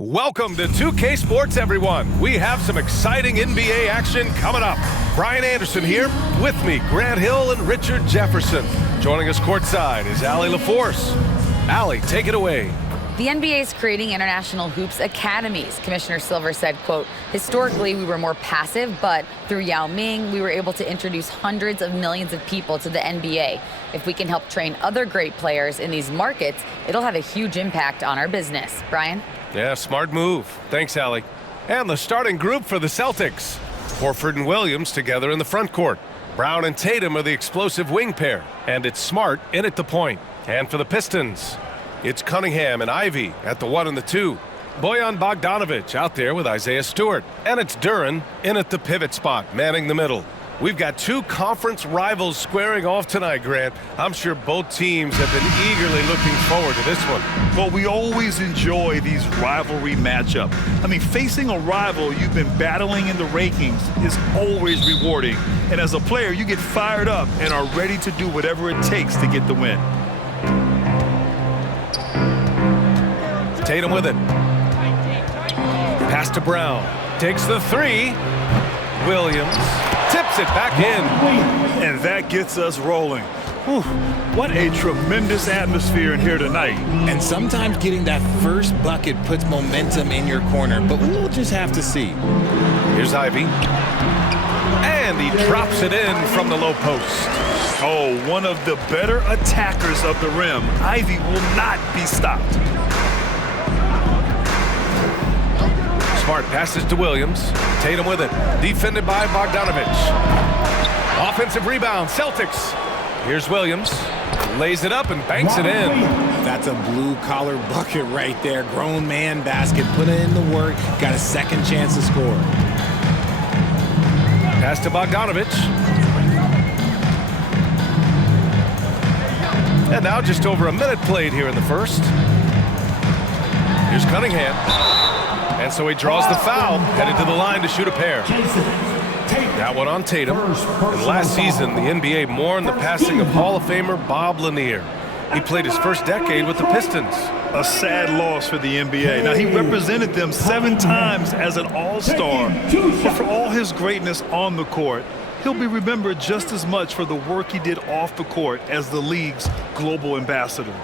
Welcome to 2K Sports, everyone. We have some exciting NBA action coming up. Brian Anderson here. With me, Grant Hill and Richard Jefferson. Joining us courtside is Allie LaForce. Allie, take it away. The NBA is creating international hoops academies. Commissioner Silver said, quote, historically, we were more passive, but through Yao Ming, we were able to introduce hundreds of millions of people to the NBA. If we can help train other great players in these markets, it'll have a huge impact on our business. Brian? Yeah, smart move. Thanks, Allie. And the starting group for the Celtics. Horford and Williams together in the front court. Brown and Tatum are the explosive wing pair. And it's Smart in at the point. And for the Pistons, it's Cunningham and Ivy at the 1 and the 2. Bojan Bogdanovic out there with Isaiah Stewart. And it's Duren in at the pivot spot, manning the middle. We've got two conference rivals squaring off tonight, Grant. I'm sure both teams have been eagerly looking forward to this one. Well, we always enjoy these rivalry matchups. I mean, facing a rival you've been battling in the rankings is always rewarding. And as a player, you get fired up and are ready to do whatever it takes to get the win. Tatum with it. Pass to Brown. Takes the three. Williams tips it back in. And that gets us rolling. Whew, what a tremendous atmosphere in here tonight. And sometimes getting that first bucket puts momentum in your corner, but we'll just have to see. Here's Ivy. And he drops it in from the low post. Oh, one of the better attackers of the rim. Ivy will not be stopped. Smart passes to Williams. Tatum with it. Defended by Bogdanovic. Offensive rebound, Celtics. Here's Williams. Lays it up and banks it in. That's a blue-collar bucket right there. Grown man basket. Put in the work. Got a second chance to score. Pass to Bogdanovic. And now just over a minute played here in the first. Here's Cunningham. And so he draws the foul, headed to the line to shoot a pair. That one on Tatum. And last season, the NBA mourned the passing of Hall of Famer Bob Lanier. He played his first decade with the Pistons. A sad loss for the NBA. Now, he represented them 7 times as an all-star. But for all his greatness on the court, he'll be remembered just as much for the work he did off the court as the league's global ambassador.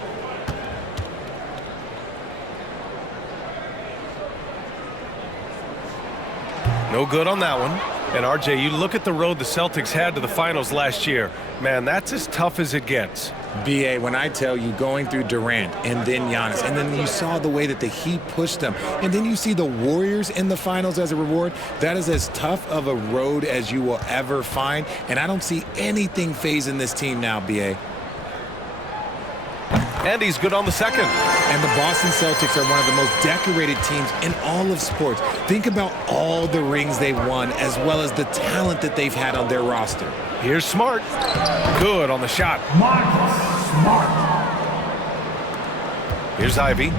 No good on that one. And RJ, you look at the road the Celtics had to the finals last year. Man, that's as tough as it gets. BA, when I tell you going through Durant and then Giannis, and then you saw the way that the Heat pushed them, and then you see the Warriors in the finals as a reward, that is as tough of a road as you will ever find. And I don't see anything phasing this team now, BA. And he's good on the second. And the Boston Celtics are one of the most decorated teams in all of sports. Think about all the rings they've won, as well as the talent that they've had on their roster. Here's Smart. Good on the shot. Smart. Here's Ivy.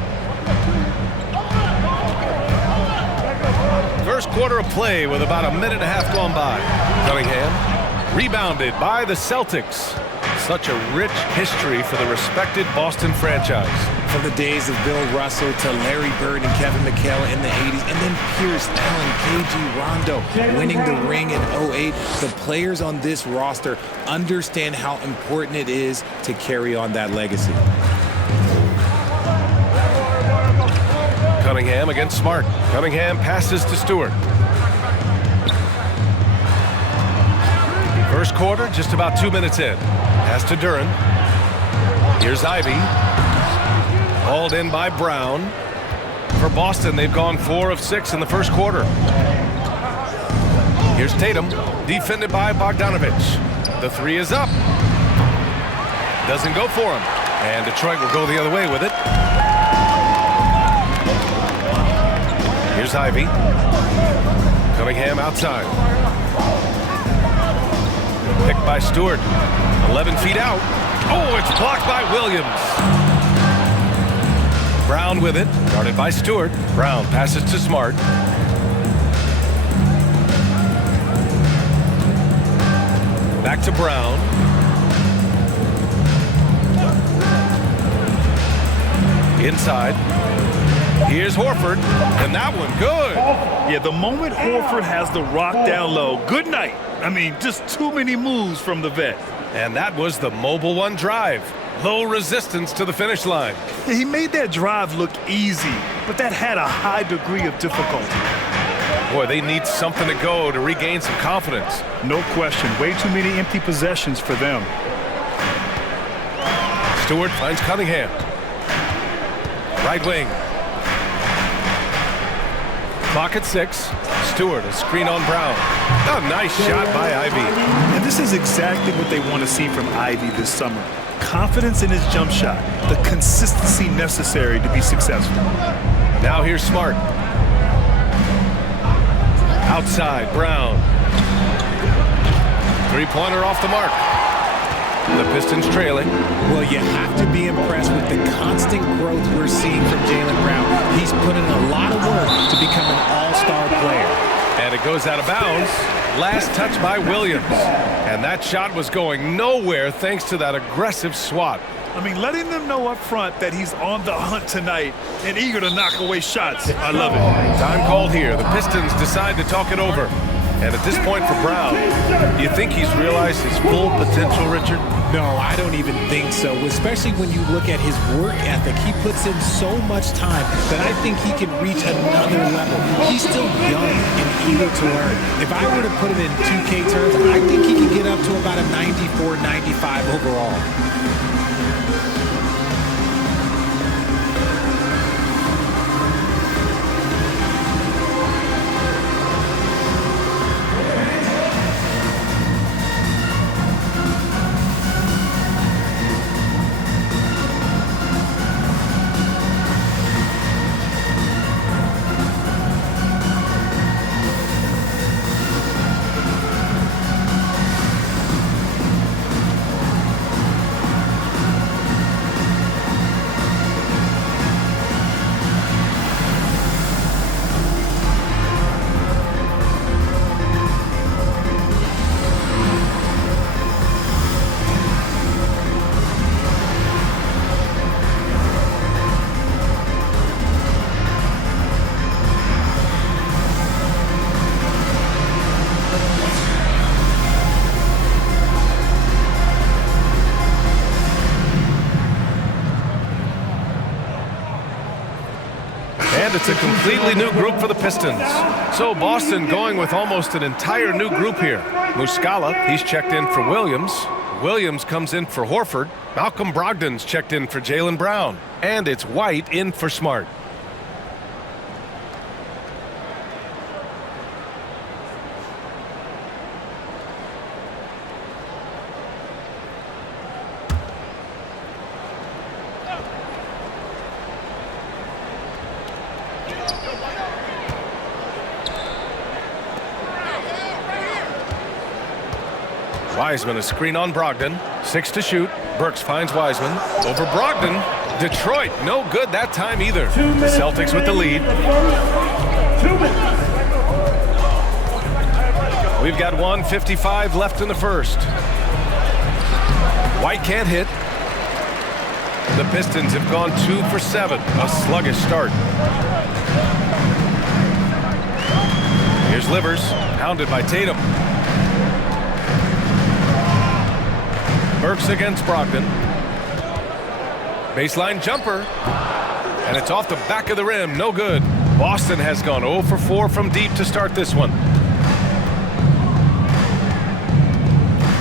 First quarter of play with about a minute and a half gone by. Cunningham rebounded by the Celtics. Such a rich history for the respected Boston franchise. From the days of Bill Russell to Larry Bird and Kevin McHale in the 80s, and then Pierce, Allen, KG, Rondo winning the ring in 08. The players on this roster understand how important it is to carry on that legacy. Cunningham against Smart. Cunningham passes to Stewart. First quarter, just about 2 minutes in. Pass to Duren. Here's Ivy. Hauled in by Brown. For Boston, they've gone 4 of 6 in the first quarter. Here's Tatum, defended by Bogdanovic. The three is up. Doesn't go for him. And Detroit will go the other way with it. Here's Ivy. Cunningham outside. Picked by Stewart. 11 feet out. Oh, it's blocked by Williams. Brown with it. Guarded by Stewart. Brown passes to Smart. Back to Brown. Inside. Here's Horford, and that one good. Yeah, the moment Horford has the rock down low, good night. I mean, just too many moves from the vet. And that was the mobile one drive. Low resistance to the finish line. Yeah, he made that drive look easy, but that had a high degree of difficulty. Boy, they need something to go to regain some confidence. No question. Way too many empty possessions for them. Stewart finds Cunningham. Right wing. Clock at 6. Stewart, a screen on Brown. A nice shot by Ivy. And this is exactly what they want to see from Ivy this summer. Confidence in his jump shot. The consistency necessary to be successful. Now here's Smart. Outside, Brown. Three-pointer off the mark. The Pistons trailing. Well, you have to be impressed with the constant growth we're seeing from Jaylen Brown. He's put in a lot of work to become an all-star player. And it goes out of bounds. Last touch by Williams. And that shot was going nowhere thanks to that aggressive swat. I mean, letting them know up front that he's on the hunt tonight and eager to knock away shots. I love it. Time called here. The Pistons decide to talk it over. And at this point for Brown, do you think he's realized his full potential, Richard? No, I don't even think so, especially when you look at his work ethic. He puts in so much time that I think he can reach another level. He's still young and eager to learn. If I were to put it in 2K terms, I think he could get up to about a 94, 95 overall. It's a completely new group for the Pistons. So Boston going with almost an entire new group here. Muscala, he's checked in for Williams. Williams comes in for Horford. Malcolm Brogdon's checked in for Jaylen Brown. And it's White in for Smart. Wiseman, a screen on Brogdon. 6 to shoot. Burks finds Wiseman. Over Brogdon. Detroit, no good that time either. The Celtics with the lead. We've got 1:55 left in the first. White can't hit. The Pistons have gone 2 for 7. A sluggish start. Here's Livers, hounded by Tatum. Burks against Brogdon. Baseline jumper. And it's off the back of the rim. No good. Boston has gone 0 for 4 from deep to start this one.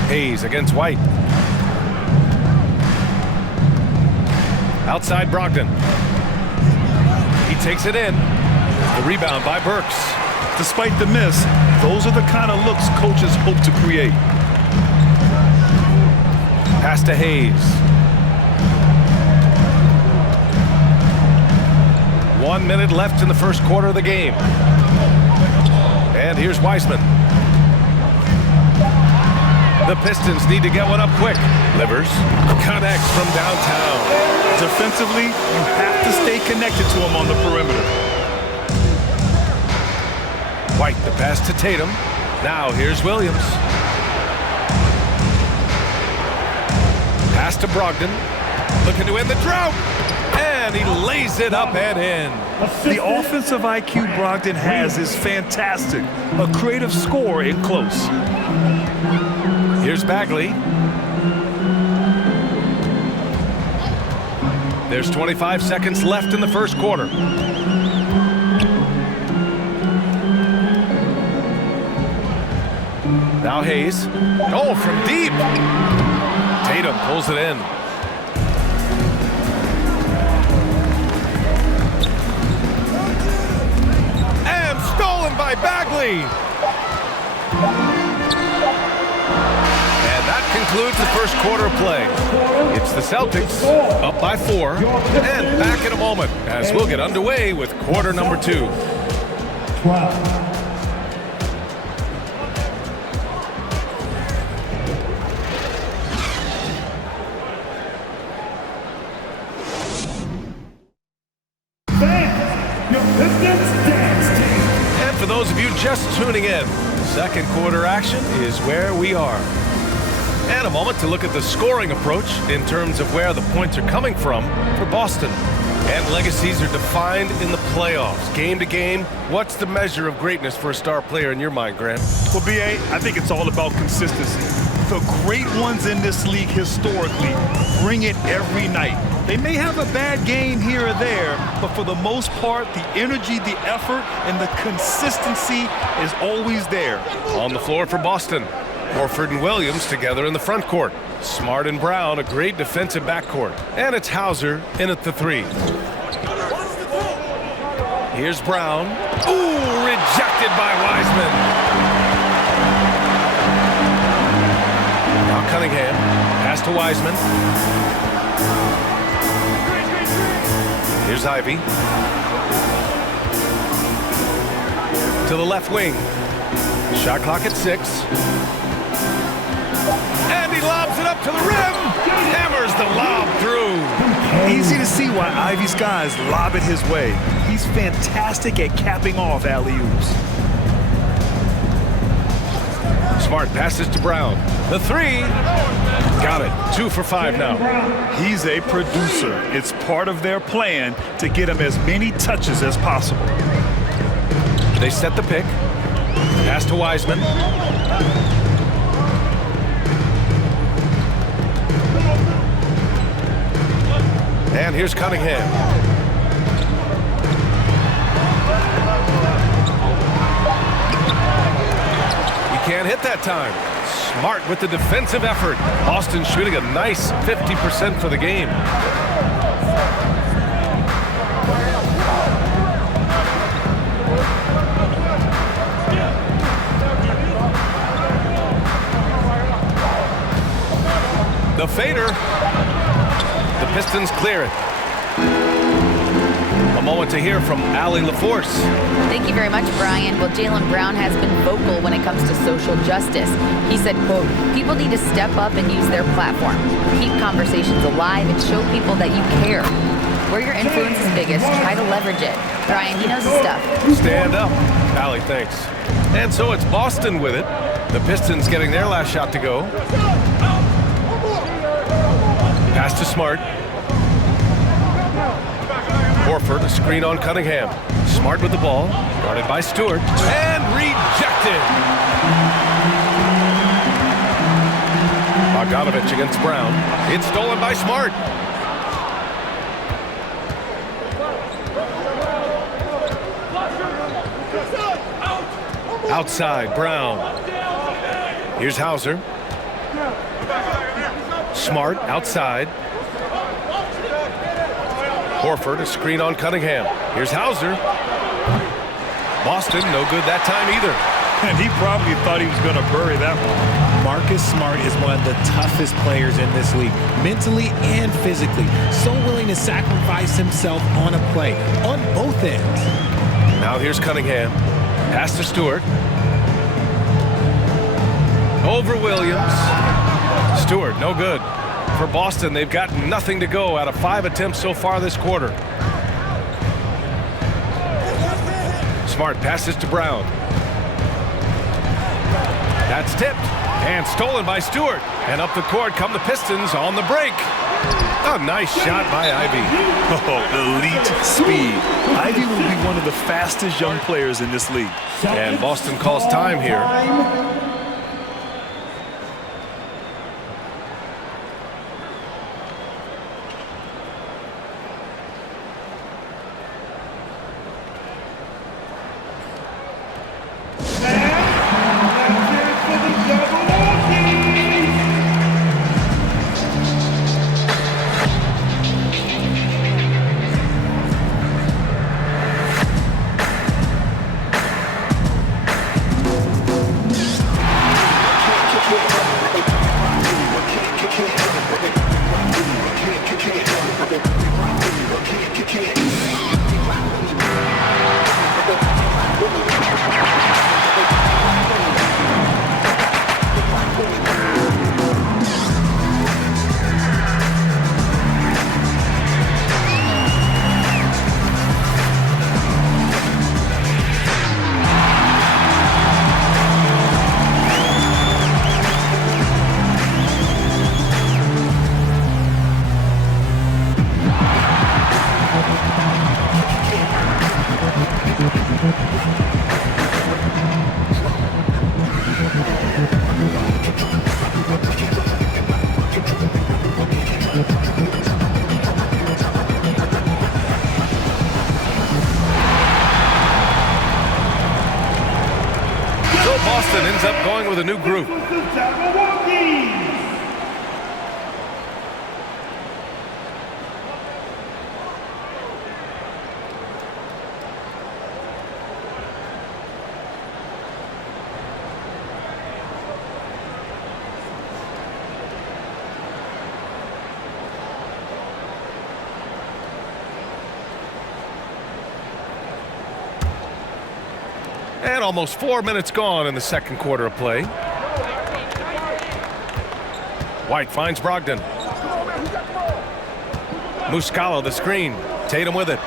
Hayes against White. Outside Brogdon. He takes it in. The rebound by Burks. Despite the miss, those are the kind of looks coaches hope to create. Pass to Hayes. 1 minute left in the first quarter of the game. And here's Wiseman. The Pistons need to get one up quick. Livers connects from downtown. Defensively, you have to stay connected to him on the perimeter. White, the pass to Tatum. Now here's Williams. Pass to Brogdon. Looking to end the drought. And And he lays it up and in. The offensive IQ Brogdon has is fantastic. A creative scorer in close. Here's Bagley. There's 25 seconds left in the first quarter. Now Hayes. Oh, from deep. Tatum pulls it in. And stolen by Bagley. And that concludes the first quarter of play. It's the Celtics up by 4. And back in a moment as we'll get underway with quarter number 2. 12. And for those of you just tuning in, second quarter action is where we are. And a moment to look at the scoring approach in terms of where the points are coming from for Boston. And legacies are defined in the playoffs. Game to game, what's the measure of greatness for a star player in your mind, Grant? Well, B.A., I think it's all about consistency. The great ones in this league historically bring it every night. They may have a bad game here or there, but for the most part, the energy, the effort, and the consistency is always there. On the floor for Boston, Horford and Williams together in the front court. Smart and Brown, a great defensive backcourt. And it's Hauser in at the 3. Here's Brown. Ooh, rejected by Wiseman. Now Cunningham. Pass to Wiseman. Here's Ivy. To the left wing. Shot clock at 6. And he lobs it up to the rim. Hammers the lob through. Easy to see why Ivy's guys lob it his way. He's fantastic at capping off alley-oops. Smart passes to Brown. The 3. Got it. 2 for 5 now. He's a producer. It's part of their plan to get him as many touches as possible. They set the pick. Pass to Wiseman. And here's Cunningham. He can't hit that time. Smart with the defensive effort. Boston shooting a nice 50% for the game. The fader. The Pistons clear it. A moment to hear from Allie LaForce. Thank you very much, Brian. Well, Jaylen Brown has been vocal when it comes to social justice. He said, quote, people need to step up and use their platform. Keep conversations alive and show people that you care. Where your influence is biggest, try to leverage it. Brian, he knows his stuff. Stand up. Allie, thanks. And so it's Boston with it. The Pistons getting their last shot to go. Pass to Smart. Horford, a screen on Cunningham. Smart with the ball, guarded by Stewart, and rejected. Bogdanovich against Brown. It's stolen by Smart. Outside, Brown. Here's Hauser. Smart outside. Horford, a screen on Cunningham. Here's Hauser. Boston, no good that time either. And he probably thought he was going to bury that one. Marcus Smart is one of the toughest players in this league, mentally and physically. So willing to sacrifice himself on a play, on both ends. Now here's Cunningham. Pass to Stewart. Over Williams. Stewart, no good. For Boston, they've got nothing to go out of 5 attempts so far this quarter. Smart passes to Brown. That's tipped and stolen by Stewart. And up the court come the Pistons on the break. A nice shot by Ivy. Oh, elite speed. Ivy will be one of the fastest young players in this league. And Boston calls time here. Boston ends up going with a new group. And almost 4 minutes gone in the second quarter of play. White finds Brogdon. Muscala the screen. Tatum with it.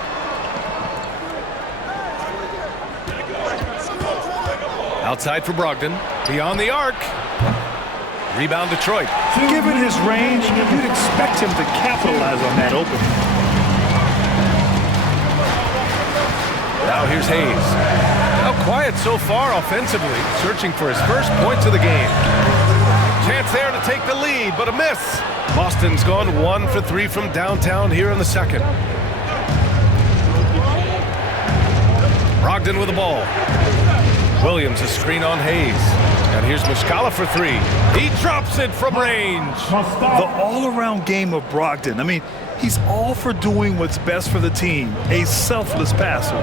Outside for Brogdon. Beyond the arc. Rebound Detroit. Given his range, you'd expect him to capitalize on that opening. Now here's Hayes. Now quiet so far offensively, searching for his first points of the game. Chance there to take the lead, but a miss. Boston's gone 1 for 3 from downtown here in the second. Brogdon with the ball. Williams a screen on Hayes. And here's Muscala for 3. He drops it from range. The all-around game of Brogdon. I mean, he's all for doing what's best for the team. A selfless passer.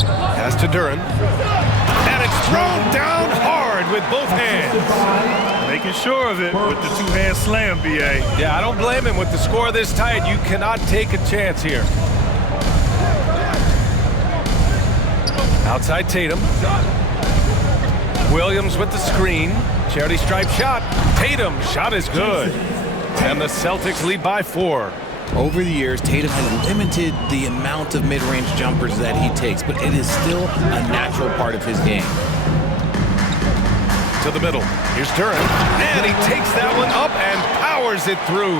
Pass to Duren. And it's thrown down hard with both hands. Making sure of it with the two-hand slam, B.A. Yeah, I don't blame him with the score this tight. You cannot take a chance here. Outside Tatum. Williams with the screen. Charity stripe shot. Tatum shot is good. And the Celtics lead by 4. Over the years, Tatum has limited the amount of mid-range jumpers that he takes, but it is still a natural part of his game. To the middle. Here's Duren. And he takes that one up and powers it through.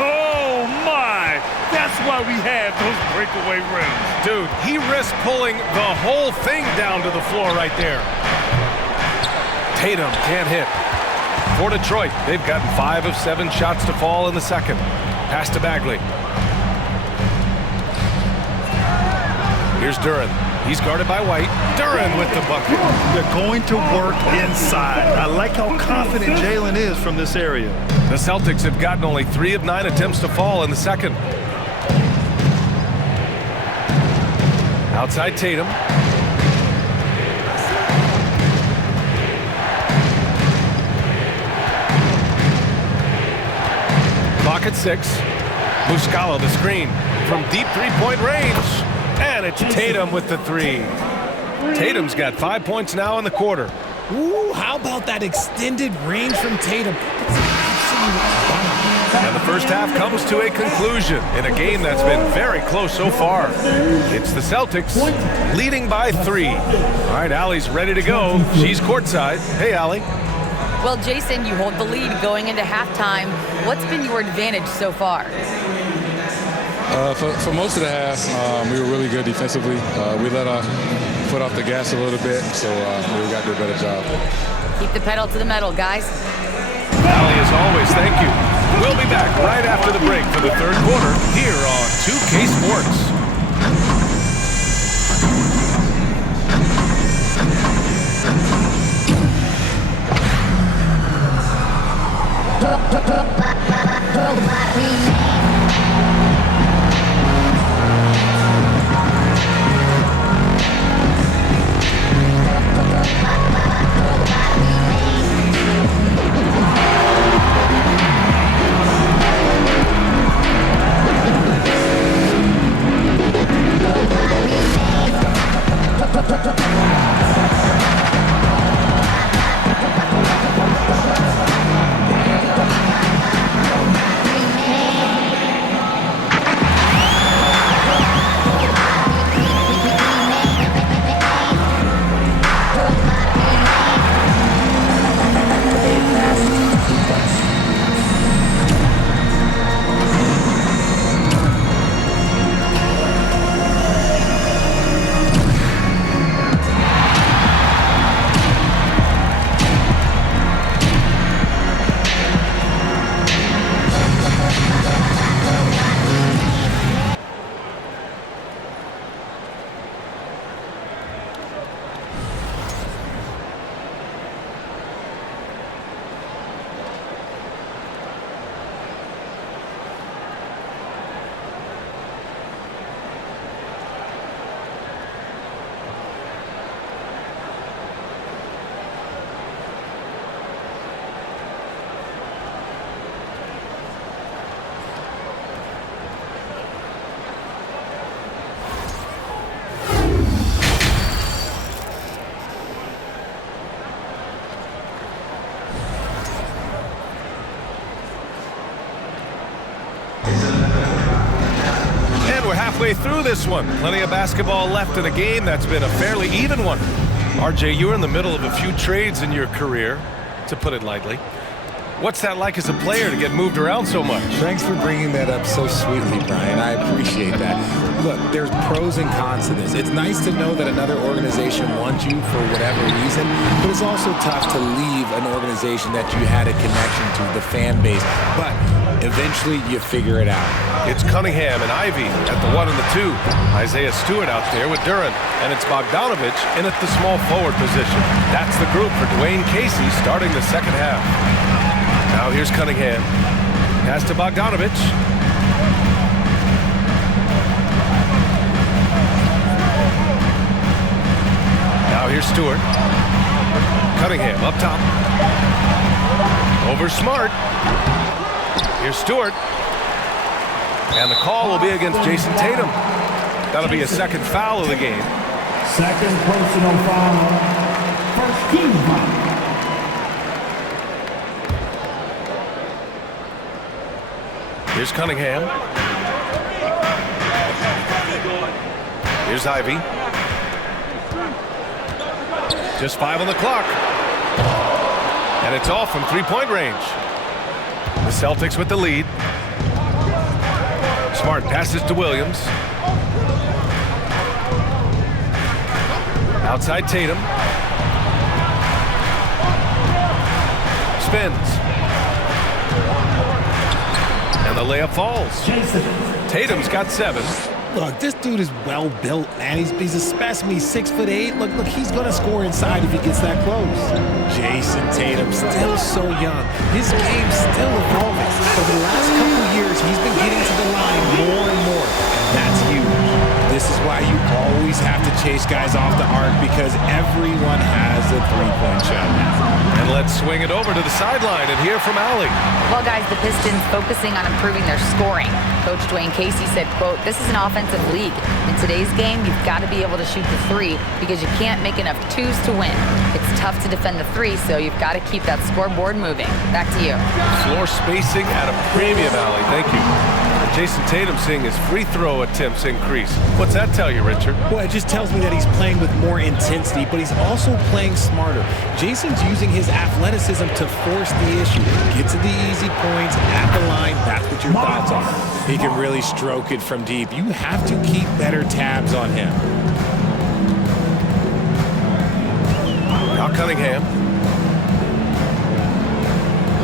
Oh, my! That's why we have those breakaway rims. Dude, he risked pulling the whole thing down to the floor right there. Tatum can't hit. For Detroit, they've gotten 5 of 7 shots to fall in the second. Pass to Bagley. Here's Duren. He's guarded by White. Duren with the bucket. They're going to work inside. I like how confident Jalen is from this area. The Celtics have gotten only 3 of 9 attempts to fall in the second. Outside Tatum. Clock at 6. Muscala the screen from deep three-point range. And it's Tatum with the 3. Tatum's got 5 points now in the quarter. Ooh, how about that extended range from Tatum? And the first half comes to a conclusion in a game that's been very close so far. It's the Celtics leading by 3. All right, Allie's ready to go. She's courtside. Hey, Allie. Well, Jason, you hold the lead going into halftime. What's been your advantage so far? For most of the half, we were really good defensively. We let our foot off the gas a little bit, so we got to do a better job. Keep the pedal to the metal, guys. Allie, as always, thank you. We'll be back right after the break for the third quarter here on 2K Sports. Halfway through this one. Plenty of basketball left in a game that's been a fairly even one. RJ, you're in the middle of a few trades in your career, to put it lightly. What's that like as a player to get moved around so much? Thanks for bringing that up so sweetly, Brian. I appreciate that. Look, there's pros and cons to this. It's nice to know that another organization wants you for whatever reason, but it's also tough to leave an organization that you had a connection to, the fan base. But eventually you figure it out. It's Cunningham and Ivy at the 1 and the 2. Isaiah Stewart out there with Durant. And it's Bogdanovich in at the small forward position. That's the group for Dwayne Casey starting the second half. Now here's Cunningham. Pass to Bogdanovich. Now here's Stewart. Cunningham up top. Over Smart. Here's Stewart. And the call will be against Jason Tatum. That'll be a second foul of the game. Second personal foul. First team foul. Here's Cunningham. Here's Ivy. Just 5 on the clock. And it's all from three-point range. The Celtics with the lead. Smart passes to Williams. Outside Tatum. Spins. And the layup falls. Tatum's got 7. Look, this dude is well built, man. He's a specimen. He's 6'8". Look, he's gonna score inside if he gets that close. Jason Tatum, still so young. His game's still evolving. Over the last couple of years, he's been getting to the line more and more, and that's huge. This is why you always have to chase guys off the arc, because everyone has a three-point shot now. And let's swing it over to the sideline and hear from Allie. Well, guys, the Pistons focusing on improving their scoring. Coach Dwayne Casey said, quote, "This is an offensive league. In today's game, you've got to be able to shoot the three because you can't make enough twos to win. It's tough to defend the three, so you've got to keep that scoreboard moving." Back to you. Floor spacing at a premium, Allie. Thank you. Jason Tatum seeing his free throw attempts increase. What's that tell you, Richard? Well, it just tells me that he's playing with more intensity, but he's also playing smarter. Jason's using his athleticism to force the issue. Get to the easy points at the line. That's what your thoughts are. He can really stroke it from deep. You have to keep better tabs on him. Now Cunningham.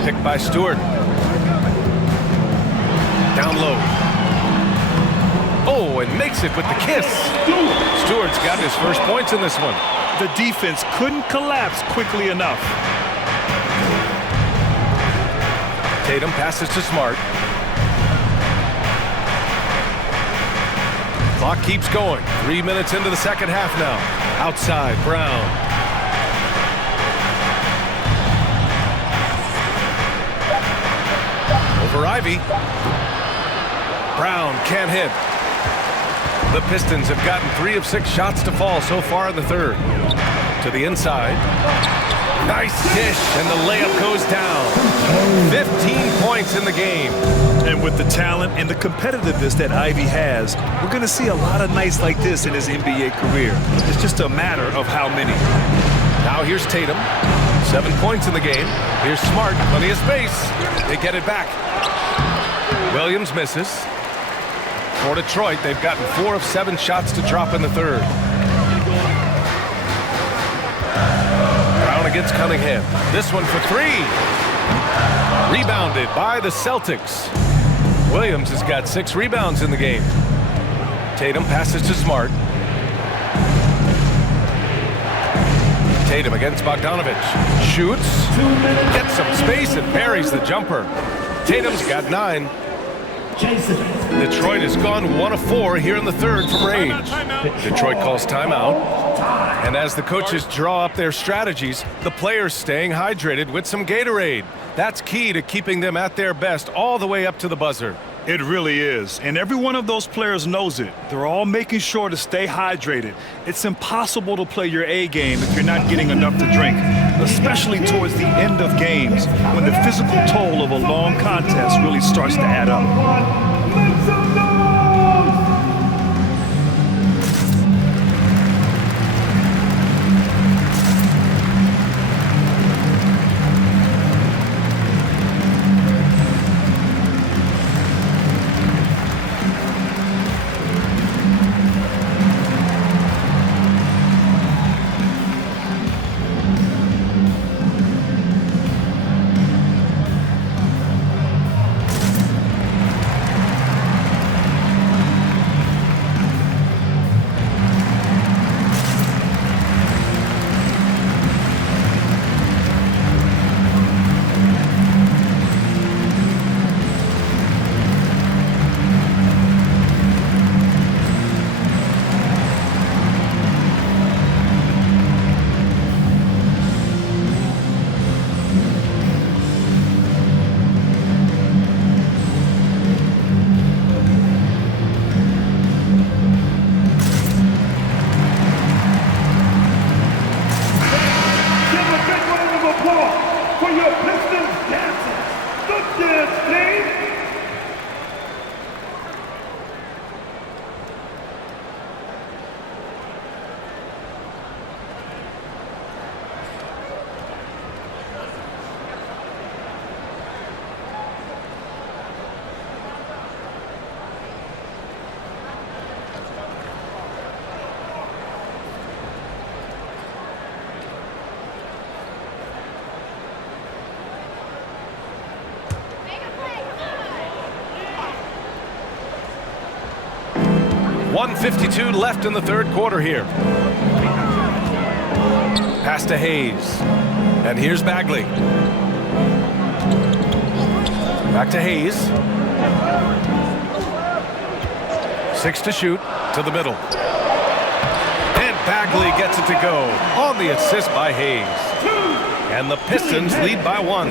Picked by Stewart. Down low. Oh, and makes it with the kiss. Stewart's got his first points in this one. The defense couldn't collapse quickly enough. Tatum passes to Smart. Clock keeps going. 3 minutes into the second half now. Outside, Brown. Over Ivy. Brown can't hit. The Pistons have gotten 3 of 6 shots to fall so far in the third. To the inside. Nice dish, and the layup goes down. 15 points in the game. And with the talent and the competitiveness that Ivy has, we're going to see a lot of nights like this in his NBA career. It's just a matter of how many. Now here's Tatum. 7 points in the game. Here's Smart, plenty of space. They get it back. Williams misses. For Detroit, they've gotten 4 of 7 shots to drop in the third. Brown against Cunningham. This one for 3. Rebounded by the Celtics. Williams has got 6 rebounds in the game. Tatum passes to Smart. Tatum against Bogdanovich. Shoots. Gets some space and buries the jumper. Tatum's got 9. Detroit has gone 1 of 4 here in the third from range. Detroit calls timeout. And as the coaches draw up their strategies, the players staying hydrated with some Gatorade. That's key to keeping them at their best all the way up to the buzzer. It really is. And every one of those players knows it. They're all making sure to stay hydrated. It's impossible to play your A game if you're not getting enough to drink, especially towards the end of games when the physical toll of a long contest really starts to add up. For your Pistons dancers, the dance team. .152 left in the third quarter here. Pass to Hayes. And here's Bagley. Back to Hayes. 6 to shoot. To the middle. And Bagley gets it to go on the assist by Hayes. And the Pistons lead by 1.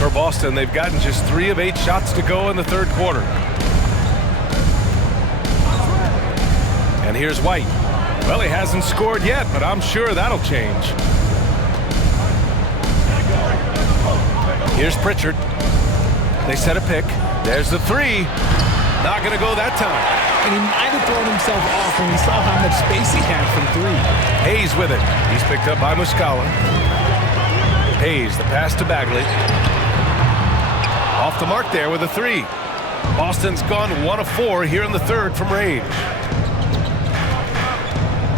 For Boston, they've gotten just 3 of 8 shots to go in the third quarter. And here's White. Well, he hasn't scored yet, but I'm sure that'll change. Here's Pritchard. They set a pick. There's the 3. Not going to go that time. And he might have thrown himself off when he saw how much space he had from three. Hayes with it. He's picked up by Muscala. Hayes, the pass to Bagley. Off the mark there with a three. Boston's gone 1 of 4 here in the third from range.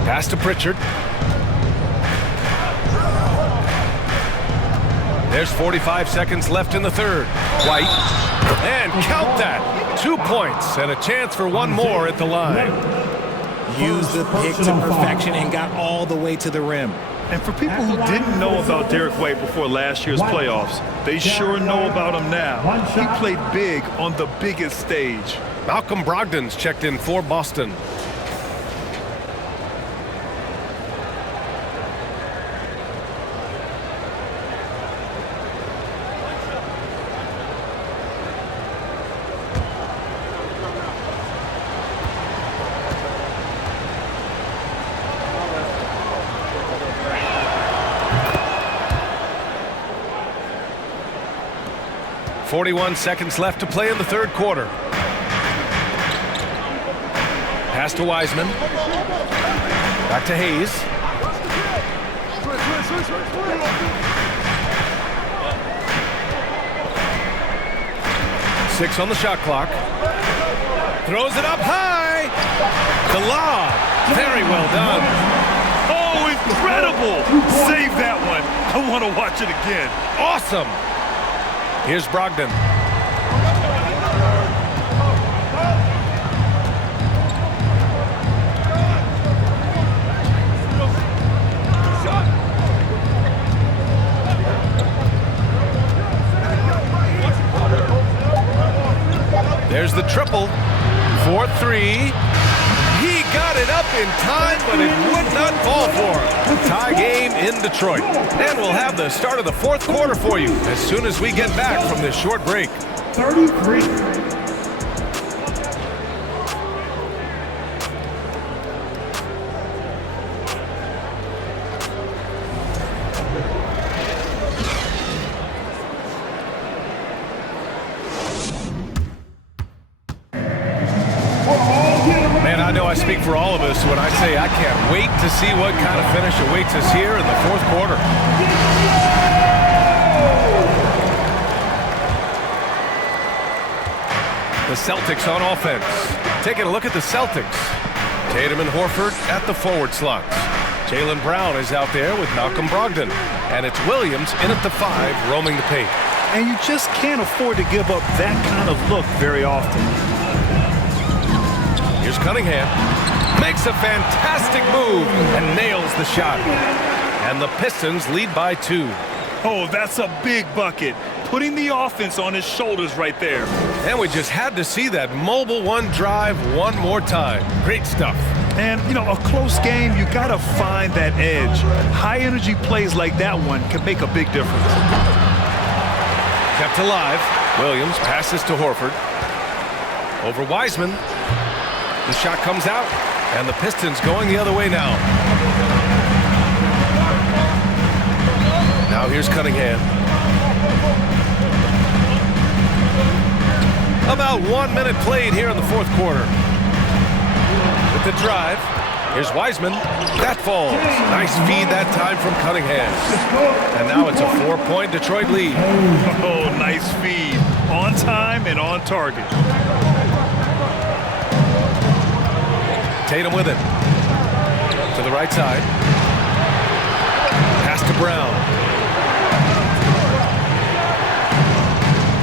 Pass to Pritchard. There's 45 seconds left in the third. White. And count that. 2 points and a chance for one more at the line. Used the pick to perfection and got all the way to the rim. And for people who didn't know about Derek White before last year's playoffs, they sure know about him now. He played big on the biggest stage. Malcolm Brogdon's checked in for Boston. .41 seconds left to play in the third quarter. Pass to Wiseman. Back to Hayes. Six on the shot clock. Throws it up high. The lob. Very well done. Oh, incredible. Save that one. I want to watch it again. Awesome. Here's Brogdon. There's the triple. 4-3. He got it up in time, but it would not fall for him. Tie game in Detroit. And we'll have the start of the fourth quarter for you as soon as we get back from this short break. 33. I know I speak for all of us when I say I can't wait to see what kind of finish awaits us here in the fourth quarter. The Celtics on offense. Taking a look at the Celtics. Tatum and Horford at the forward slots. Jaylen Brown is out there with Malcolm Brogdon. And it's Williams in at the 5, roaming the paint. And you just can't afford to give up that kind of look very often. Here's Cunningham. Makes a fantastic move and nails the shot. And the Pistons lead by 2. Oh, that's a big bucket. Putting the offense on his shoulders right there. And we just had to see that mobile one drive one more time. Great stuff. And, you know, a close game, you got to find that edge. High-energy plays like that one can make a big difference. Kept alive. Williams passes to Horford. Over Wiseman. The shot comes out, and the Pistons going the other way now. Now here's Cunningham. About 1 minute played here in the fourth quarter. With the drive, here's Wiseman. That falls. Nice feed that time from Cunningham. And now it's a 4-point Detroit lead. Oh, nice feed. On time and on target. Tatum with it. To the right side. Pass to Brown.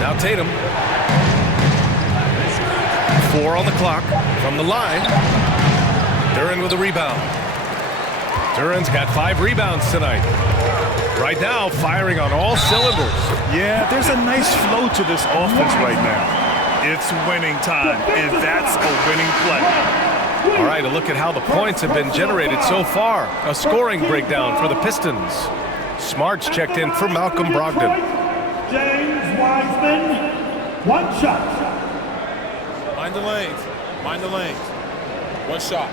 Now Tatum. 4 on the clock from the line. Duren with a rebound. Duren's got 5 rebounds tonight. Right now, firing on all cylinders. Yeah, there's a nice flow to this offense right now. It's winning time, and that's a winning play. All right, a look at how the points have been generated so far. A scoring breakdown for the Pistons. Smart's checked in for Malcolm Brogdon. James Wiseman, 1 shot. Mind the lanes. Mind the lanes. 1 shot.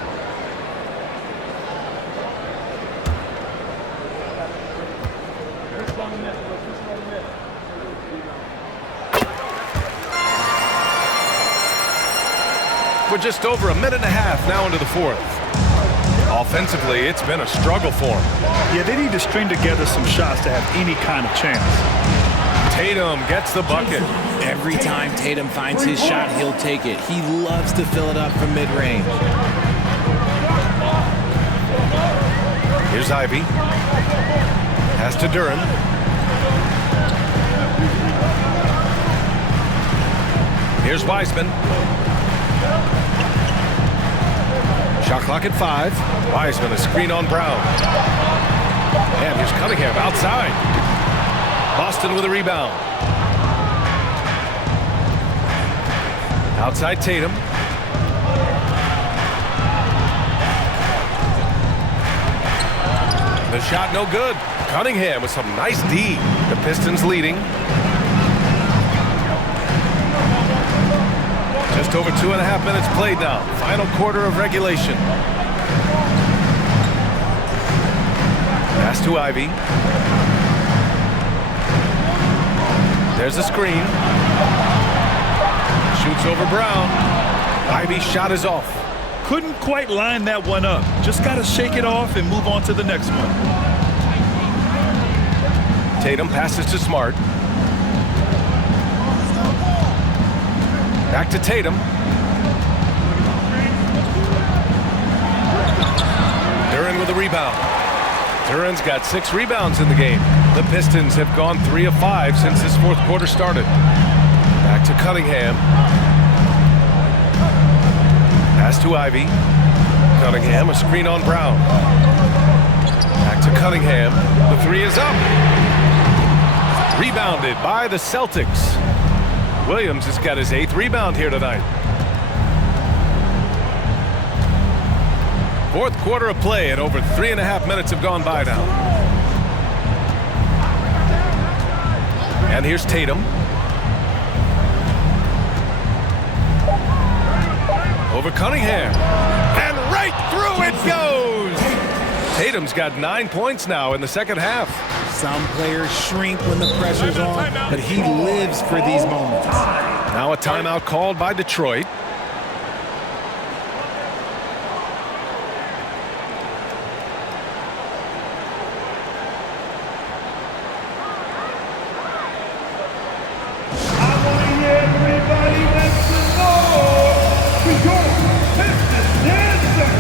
just over a minute and a half now into the fourth. Offensively, it's been a struggle for them. Yeah, they need to string together some shots to have any kind of chance. Tatum gets the bucket. Every time Tatum finds his shot, he'll take it. He loves to fill it up from mid-range. Here's Ivy. Pass to Duran. Here's Wiseman. Shot clock at 5. Wiseman, a screen on Brown. And here's Cunningham outside. Boston with a rebound. Outside Tatum. The shot no good. Cunningham with some nice D. The Pistons leading. Just over 2.5 minutes played now. Final quarter of regulation. Pass to Ivy. There's a screen. Shoots over Brown. Ivy's shot is off. Couldn't quite line that one up. Just got to shake it off and move on to the next one. Tatum passes to Smart. Back to Tatum. Duran with a rebound. Duran's got 6 rebounds in the game. The Pistons have gone 3 of 5 since this fourth quarter started. Back to Cunningham. Pass to Ivy. Cunningham, a screen on Brown. Back to Cunningham. The 3 is up. Rebounded by the Celtics. Williams has got his 8th rebound here tonight. Fourth quarter of play, and over 3.5 minutes have gone by now. And here's Tatum. Over Cunningham. And right through it goes! Tatum's got 9 points now in the second half. Some players shrink when the pressure's on, but he lives for these moments. Now a timeout called by Detroit. Everybody wants to know to your Pistons dancer.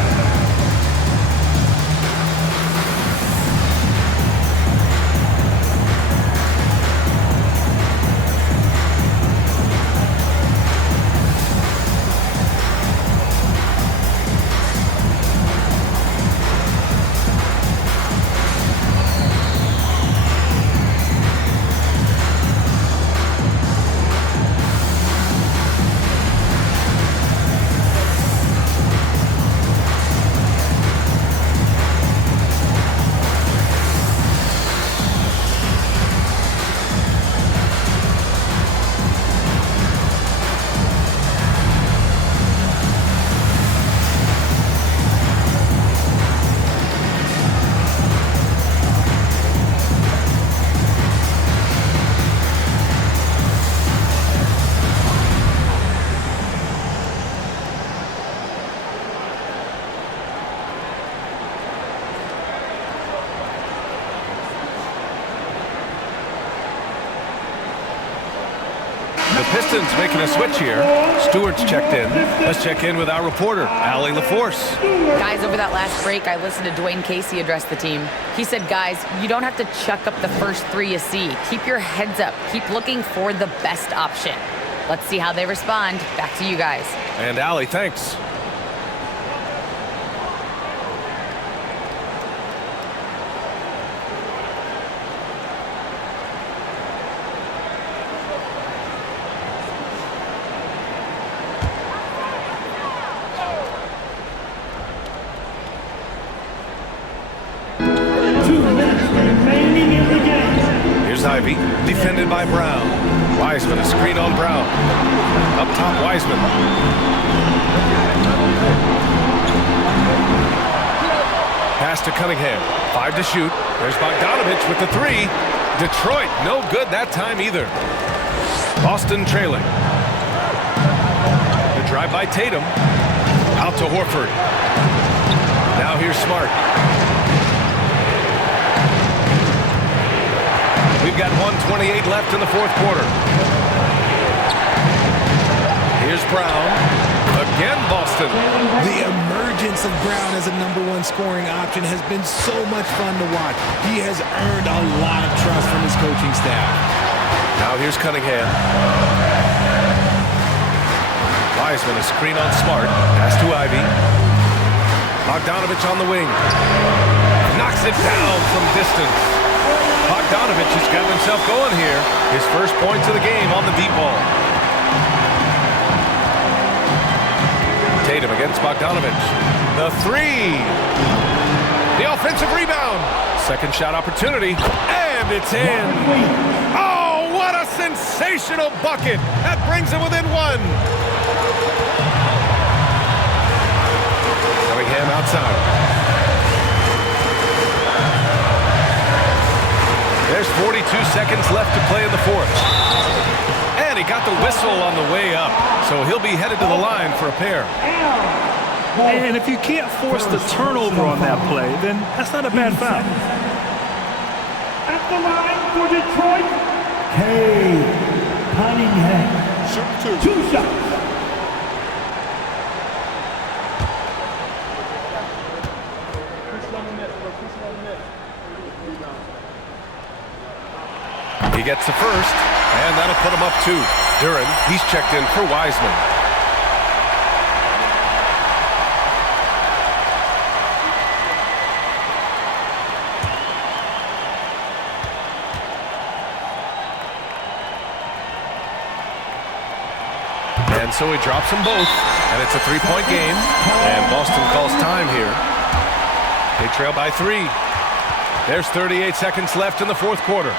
The Pistons making a switch here. Stewart's checked in. Let's check in with our reporter, Allie LaForce. Guys, over that last break, I listened to Dwayne Casey address the team. He said, guys, you don't have to chuck up the first 3 you see. Keep your heads up. Keep looking for the best option. Let's see how they respond. Back to you guys. And Allie, thanks. Here's Ivy, defended by Brown. Wiseman, a screen on Brown. Up top, Wiseman. Pass to Cunningham. 5 to shoot. There's Bogdanovich with the 3. Detroit, no good that time either. Boston trailing. The drive by Tatum. Out to Horford. Now here's Smart. We've got 1:28 left in the fourth quarter. Here's Brown. Again, Boston. The emergence of Brown as a #1 scoring option has been so much fun to watch. He has earned a lot of trust from his coaching staff. Now here's Cunningham. Wiseman, a screen on Smart. Pass to Ivy. Bogdanovich on the wing. Knocks it down from distance. Bogdanovich has got himself going here. His first points of the game on the deep ball. Tatum against Bogdanovich. The three. The offensive rebound. Second shot opportunity. And it's in. Oh, what a sensational bucket. That brings him within one. Cunningham outside. There's 42 seconds left to play in the fourth. And he got the whistle on the way up, so he'll be headed to the line for a pair. And if you can't force the turnover on that play, then that's not a bad foul. At the line for Detroit, Cunningham. Shoot 2 shots. He gets the first, and that'll put him up 2. Duren, he's checked in for Wiseman. And so he drops them both, and it's a 3-point game, and Boston calls time here. They trail by 3. There's 38 seconds left in the fourth quarter.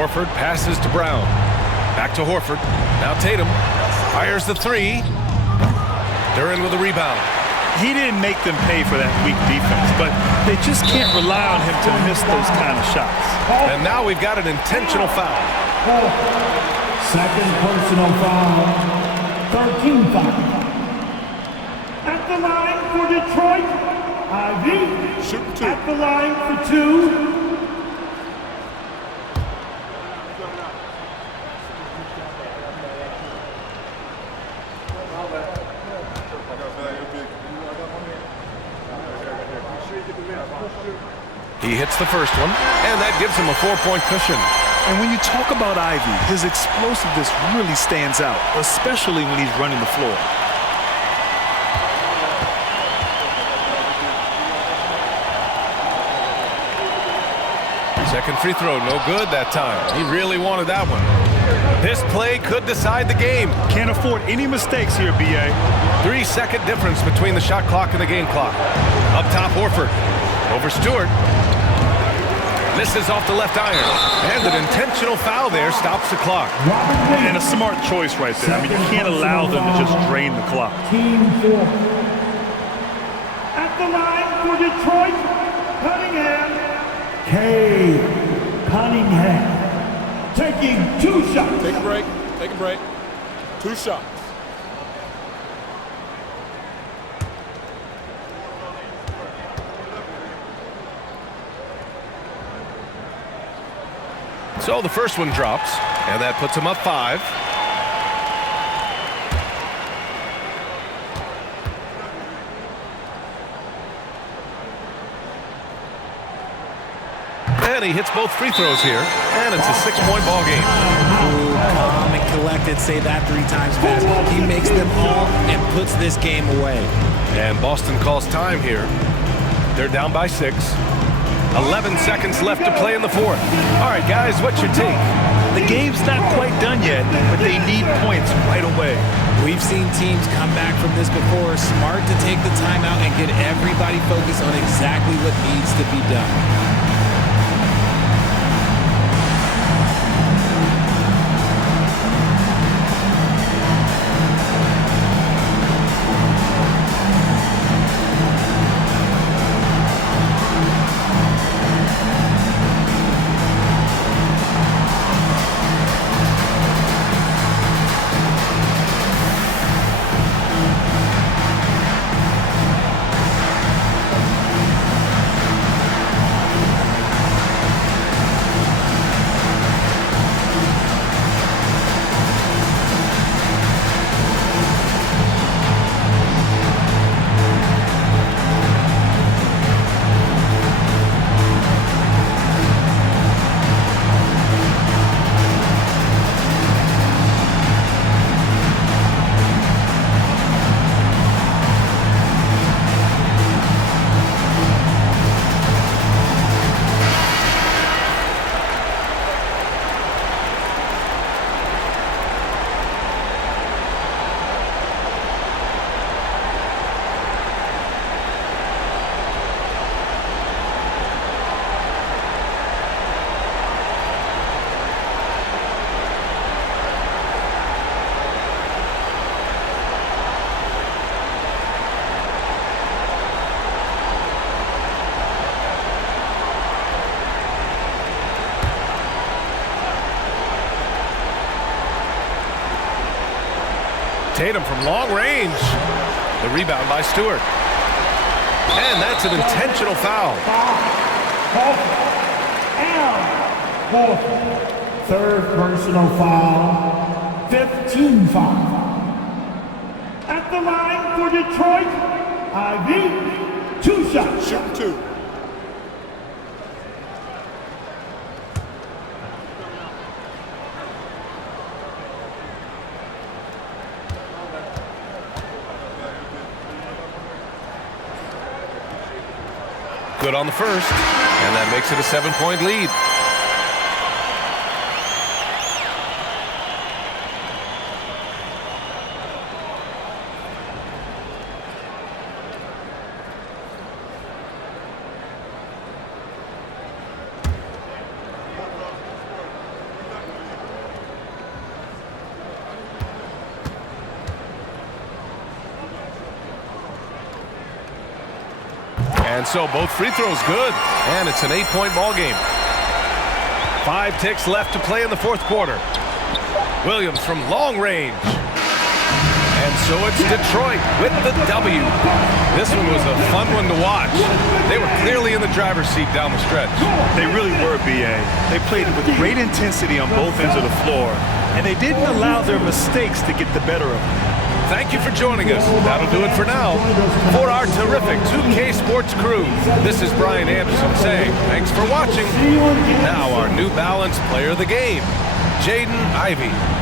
Horford passes to Brown. Back to Horford. Now Tatum fires the 3. Duren with a rebound. He didn't make them pay for that weak defense, but they just can't rely on him to miss those kind of shots. And now we've got an intentional foul. Second personal foul. 13 foul. At the line for Detroit, Ivy. Shoot 2. At the line for 2. He hits the first one, and that gives him a 4-point cushion. And when you talk about Ivy, his explosiveness really stands out, especially when he's running the floor. Second free throw, no good that time. He really wanted that one. This play could decide the game. Can't afford any mistakes here, B.A. 3-second difference between the shot clock and the game clock. Up top, Horford. Over Stewart. Misses off the left iron. And an intentional foul there stops the clock. And a smart choice right there. I mean, you can't allow them to just drain the clock. Team 4. At the line for Detroit, Cunningham. Cunningham. Taking 2 shots. Take a break. Take a break. 2 shots. So the first one drops, and that puts him up 5. And he hits both free throws here, and it's a 6-point ball game. Cool, calm, and collected. Say that 3 times fast. He makes them all and puts this game away. And Boston calls time here. They're down by 6. 11 seconds left to play in the fourth. All right, guys, what's your take? The game's not quite done yet, but they need points right away. We've seen teams come back from this before. Smart to take the timeout and get everybody focused on exactly what needs to be done. Tatum from long range. The rebound by Stewart. And that's an intentional foul. Fourth. Third personal foul. 15 foul. At the line for Detroit, Ivy, 2 shots. Shooting 2. Good on the first, and that makes it a 7-point lead. And so both free throws good, and it's an 8-point ball game. 5 ticks left to play in the fourth quarter. Williams from long range. And so it's Detroit with the W. This one was a fun one to watch. They were clearly in the driver's seat down the stretch. They really were, B.A. They played with great intensity on both ends of the floor, and they didn't allow their mistakes to get the better of them. Thank you for joining us. That'll do it for now. For our terrific 2K Sports crew, this is Brian Anderson saying thanks for watching. Now our New Balance player of the game, Jaden Ivey.